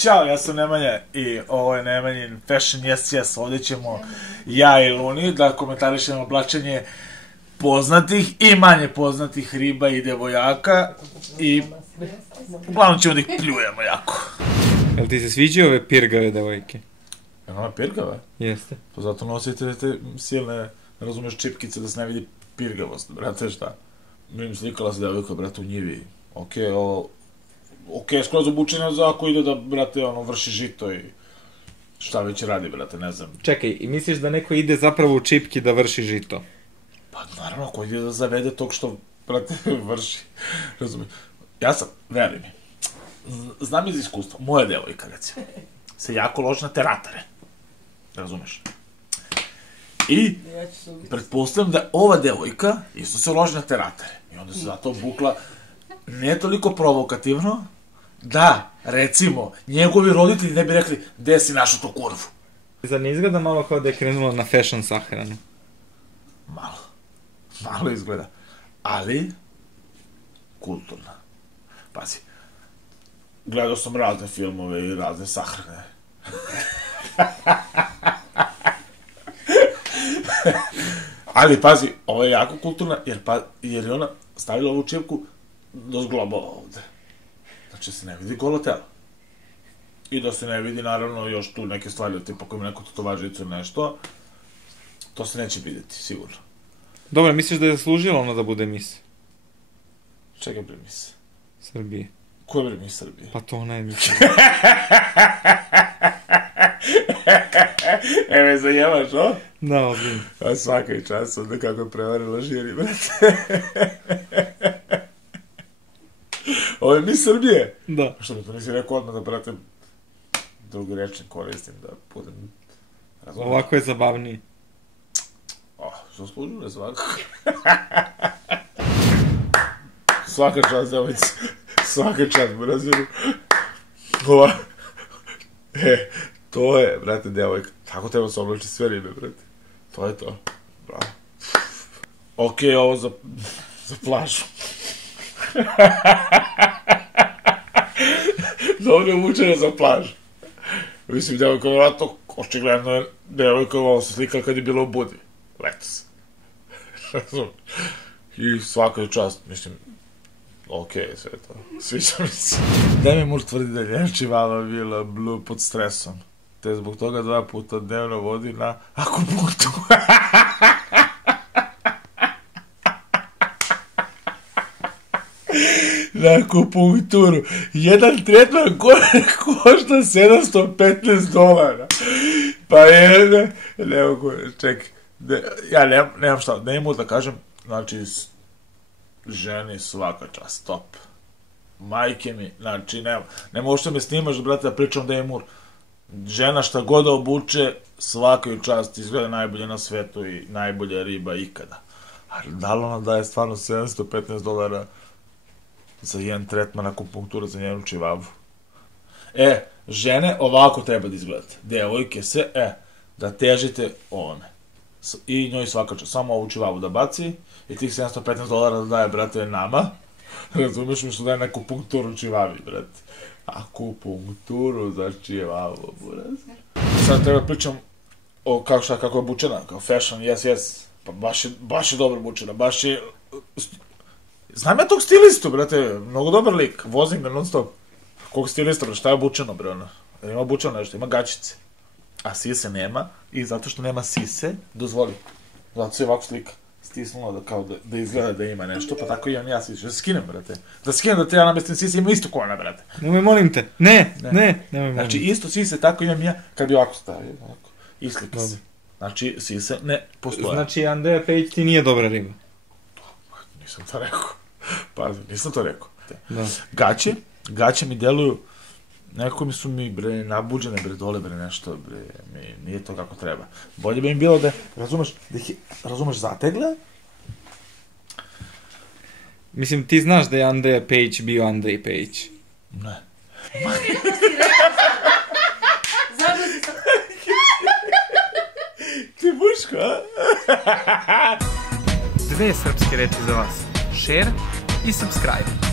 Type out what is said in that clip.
Ćao, ja sam Nemanja i ovo je Nemanjin Fashion Yes Yes. Ovdje ćemo ja i Luni da komentarišemo oblačenje poznatih i manje poznatih riba i devojaka i uglavnom ćemo da ih pljujemo jako. Jel ti se sviđaju ove pirgave devojke? Jel ona pirgave? Jeste. Pa zato nosite te silne, ne razumeš, čipkice da se ne vidi pirgavost, brate, šta? Mi slikala se devojka, brate, u njivi. Okej, skroz obučena za ako ide da, brate, vrši žito i šta već radi, brate, ne znam. Čekaj, i misliš da neko ide zapravo u čipki da vrši žito? Pa naravno, ako ide da zavede tog što, brate, vrši, razumiješ. Ja sam, veri mi, znam iz iskustva, moja devojka, recimo, se jako loži na teratare, razumeš. I pretpostavljam da ova devojka isto se loži na teratare i onda se zato obukla ne toliko provokativno da, recimo, njegovi roditelji ne bi rekli gde si našao tu kurvu. Zar ne izgleda malo kao da je krenula na fashion sahranu? Malo izgleda, ali kulturna. Pazi, gledao sam razne filmove i razne sahrane. Ali pazi, ovo je jako kulturna jer je ona stavila ovu čipku do zglobova ovde. Znači se ne vidi golo telo. I da se ne vidi naravno još tu neke stvari, tipa ako ima neku tetovažicu ili nešto, to se neće vidjeti, sigurno. Dobro, misliš da je zaslužila ona da bude mis? Čekaj bre mis? Srbije. Ko je bre mis Srbije? Pa to ona je mis. Me zajebaš, o? Da, ozbiljno. A svaka i čast onda kako je prevarila žiri, brate. Ovo je mis Srbije? Da. Što mi to nisi rekao odmah da, brate, drugi rečnik koristim da budem razumno. Ovako je zabavnije. Zaslužuje svakako. Svaka čast, devojci. Svaka čast, braziru. Ova. To je, brate, devojka. Tako treba se oblači sve ribe, brate. To je to. Bravo. Okej, ovo za plažu. Dobro obučena za plažu. Mislim, devojka je vratno, očigledno je devojka ovo se slikala kad je bilo u Budi. Letos. I svaka je čast, mislim, okej, sve to. Sviđa mi se. Demi Moore tvrdi da je njena čivava bila blue pod stresom. Te zbog toga 2 puta dnevno vodi na akupunkturu. Na akupunkturu. Jedan tretman košta $715. Pa je, ne mogu, čekaj. Ja nemam šta, ne mogu da kažem, znači, ženi svaka čast, top. Majke mi, znači, ne mogu što me snimaš, brate, da pričam da je Moore. Žena šta god da obuče, svaka ju čast, izgleda najbolje na svetu i najbolja riba ikada. Ali da li ona daje stvarno $715 za jedan tretman akupunktura za njenu čivavu? Žene ovako treba da izgledate. Devojke se, da težite ovome. I njoj svaka čast, samo ovu čivavu da baci i tih $715 da daje, brate, nama. Razumeš mi što daje neku punkturu čivavi, brate. Akupunkturu za čivavu, brate. Sad treba pričam o kako je obučena, kao fashion, yes. Pa baš je dobro obučena, baš je... Znam ja tog stilistu, brate, mnogo dobar lik, vozim ga non stop. Kog stilista, brate, šta je obučeno, bre, ono? Ima obučeno nešto, ima gačice. A sise nema, i zato što nema sise, dozvoli. Zato se je ovako slika stisnula da izgleda da ima nešto, pa tako imam ja sise. Da se skinem, brate. Da se skinem da te ja namestim sise, ima isto ko ona, brate. Nemoj, molim te. Ne, nemoj, molim. Znači, isto sise, tako imam ja, kad bi ovako stavio, ovako, i slika se. Znači, sise ne postoje. Znači, Andreja Pejić ti nije dobra riba. Nisam to rekao. Pazi, nisam to rekao. Gaće mi deluju, nekako mi su mi, bre, nabuđene, bre, dole, bre, nešto, bre, nije to kako treba. Bolje bi im bilo da, razumeš, zategle? Mislim, ti znaš da je Andreja Pejić bio Andrej Pejić? Ne. Ti buško, a? 2 srpske reči za vas. Share i subscribe.